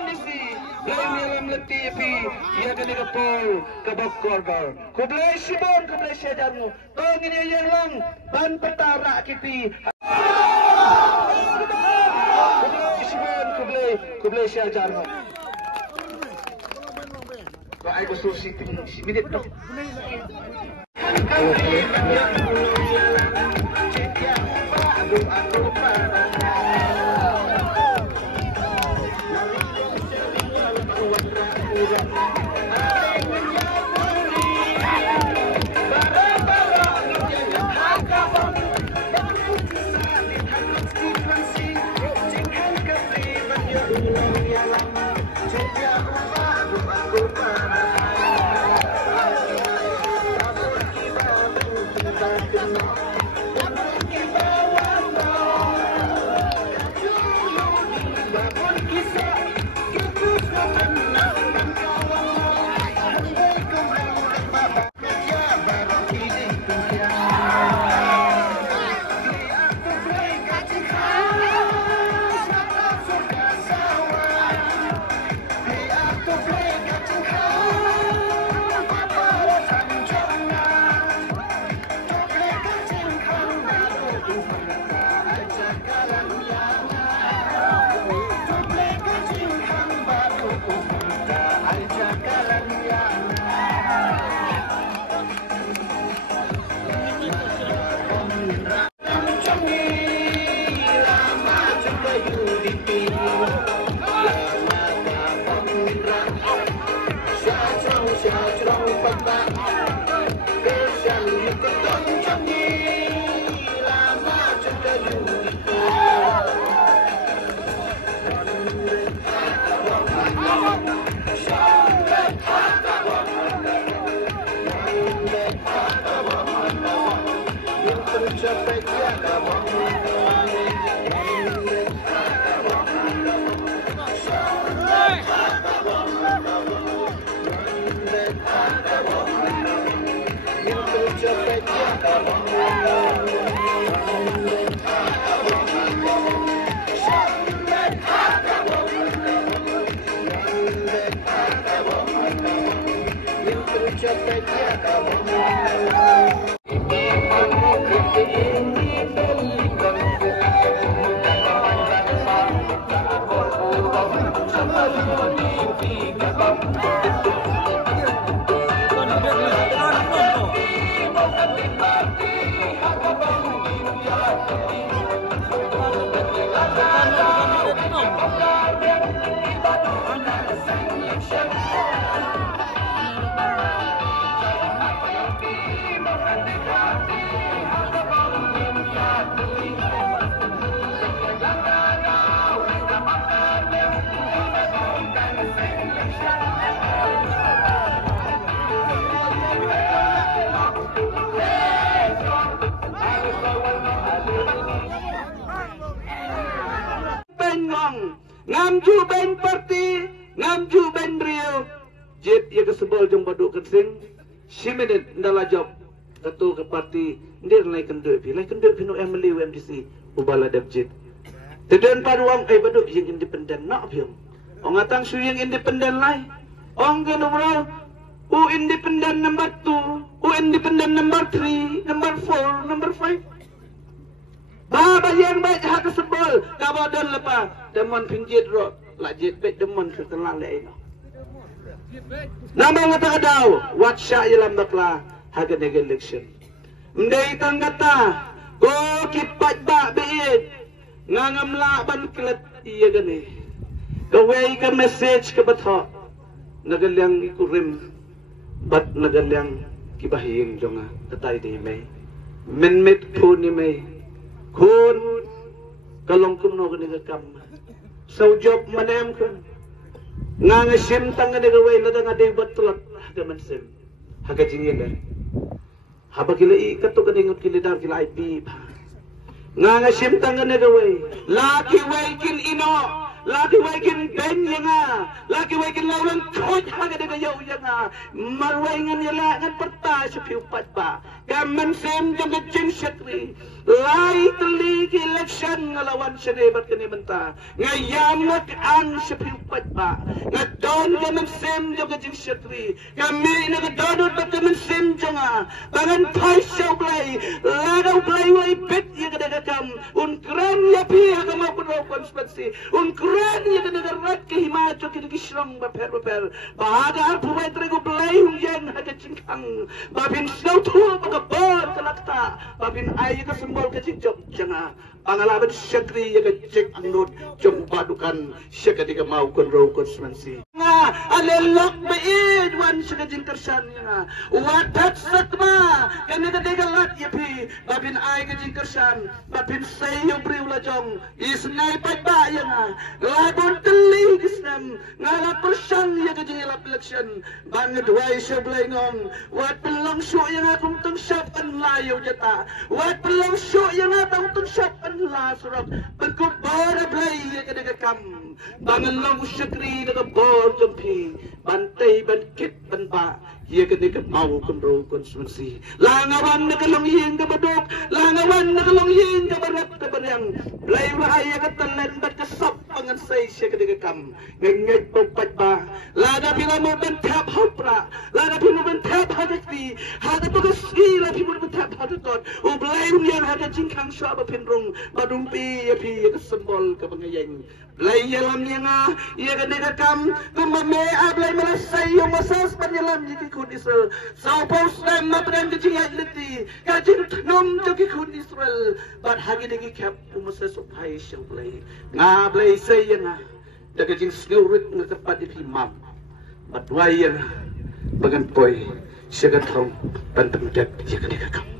MDC Lain letih pi ia kena kepol kebab korban kublai sibon kublai syajarmu tong ini yang lang ban petara kiti kublai sibon kublai syajarmu kau aku suruh minit dong Ngamju ben parti, ngamju ben Rio. Jet ia kesebel jom baduk kensing. Simenit ndala job. Ketua ke parti, ndir lai kenduk pi. Lai kenduk pi no MLA UMDC. Ubala dap jet. Teden paruang baduk yang independen nak piang. Ong atang su yang independen lai. Ong ke nomor U independen number 2, U independen number 3, number 4, number 5. Baba yang baik hak kesebel. Kau dan lepas. Demon pinjit roh. Lak jit baik demon setelah lain. Nama ngata adau. Watsya yalam bakla. Haga nega election. Mdai tanggata. Go kipat bak biit. Ngangam lak ban kelet. Iya gani. Kawai ka message ke batok. Nagalyang ikurim. Bat nagalyang kibahing jonga. Tatay di may. Minmit po ni may. Kun kalong kuno kani kam so job manem kun nga sim tang ni gaway na nga day batlat hagaman sim haga jingil habagila ikato kani ngut kilidar kila IP nga sim tang ni gaway laki way kin ino lagi waikin ben yang lagi waikin laulan koi haga de gayau yang marwaingan yala ngan perta sepiu pat ba gaman sem jong jing syatri lai teli election ngalawan sedebat kini menta ngayamot ang sepiu pat ba ngadon gaman sem jong jing syatri kami nagadon bat gaman sem jong bangan pai syau blai ladau blai wai bet ya kada kam un kran ya pi agama kuno konspirasi un kran ya kada rat ke himajo ke kisrong ba per bahaga pumai trego blai hujan haga cingkang babin snow tu baga bor kalakta babin ai ka sembol ke cincok janga pangalaban syakri ya ke cek anut jom padukan syakati ka mau kon ro konspirasi alelok beid wan syaka jingkersan nga wadat sakma kan ka degalat ya pi babin ai ka jingkersan babin sayo briula jong isnai pat ba yang labon teli isnam ngala persang ya ka jingilap election banged wai seblai ngong wat pelong syo yang akong tong syapan layo jata wat pelong syo yang akong tong syapan la surok pagkubor blai ya ka degakam bangalong syakri daga bor jompi bantai bankit banba ia ketika mau kontrol konsumsi langawan nakalong yin ka badok langawan nakalong yin ka barat ka baryang lay rahaya ka talan bat kasap pangan say siya ketika kam ngengit pagpat ba lada pila mo bantap hapra lada pila mo bantap hadakti hada pagasi la pila mo bantap hadatot ublay yan hada jingkang syaba pinrong badumpi ya pi ya kasembol ka pangayang lay yalam niya nga iya ketika kam kumame ablay malasay yung masas panyalam jiki kun Israel sa pos na matran kajing atleti kajing nom jiki kun Israel but hagi digi kap umasa supay siyang play nga play saya nga dagajing snowrit nga kapat ipimam but why nga bagan poy siya katong pantang dep iya ketika kam